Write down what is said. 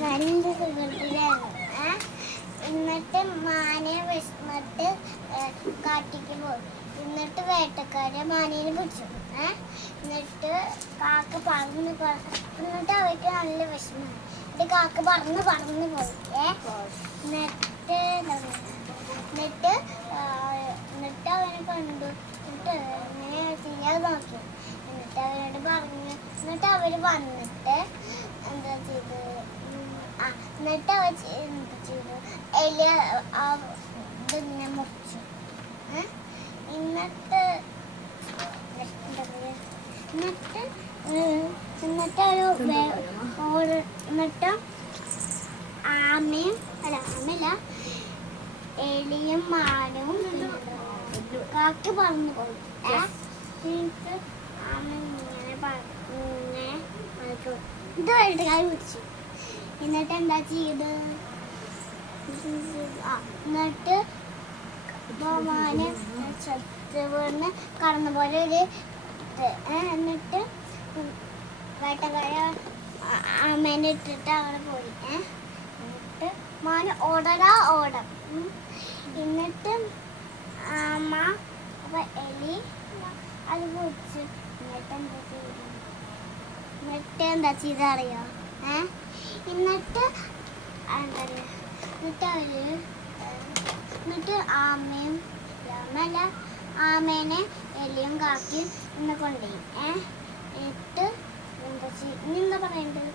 നല്ല സുഖത്തിലാണ് ഏ? എന്നിട്ട് മാനയെ വിഷ്ണത്ത് കാട്ടിക്ക് പോയി. എന്നിട്ട് വേട്ടക്കാരെ മാനേനെ പിടിച്ചു? എന്നിട്ട് കാക്ക പറന്ന് പറ- എന്നിട്ട് അവർക്ക് നല്ല വിഷമം. എന്നിട്ട് കാക്ക പറന്ന് പറന്ന് പോയി. എന്നിട്ട് എന്നിട്ട് എന്നിട്ട് അവനെ കണ്ടു. എന്നിട്ട് അങ്ങനെ ചെയ്യാൻ നോക്കി. എന്നിട്ട് അവനോട് പറഞ്ഞു എന്നിട്ട് അവർ വന്നിട്ട് എന്താ ചെയ്ത് ആ എന്നിട്ട് അവ എന്താ ചെയ്ത്? ചെയ്തു എലി ആ ഇതിങ്ങനെ മുറിച്ചു. ഇന്നത്തെ എന്നിട്ട് എന്നിട്ട് ഒരു എന്നിട്ട് ആമയും അല്ല ആമയല്ല എലിയും മാനവും കാക്ക് പറഞ്ഞു പോയി? ആമ ഇത് എന്നിട്ട് എന്താ ചെയ്ത്? എന്നിട്ട് മാന് ചത്ത് കടന്ന പോലെ ഒരു എന്നിട്ട് വേട്ടക്കാരെ അമ്മേനെ ഇട്ടിട്ട് അവിടെ പോയി എന്നിട്ട് മോന് ഓടടാ ഓടം. എന്നിട്ട് അമ്മ അപ്പൊ എലി എന്നിട്ട് എന്താ എന്താ ചെയ്ത അറിയോ? ഏ? എന്നിട്ട് എന്താ എന്നിട്ട് അവർ എന്നിട്ട് ആമയും ആമല്ല ആമേനെ എലിയും കാക്കിയും ഇന്ന് കൊണ്ടുപോയി. ഏ? എന്നിട്ട് എന്താ ചെയ്യ ഇനി എന്താ പറയണ്ടത്?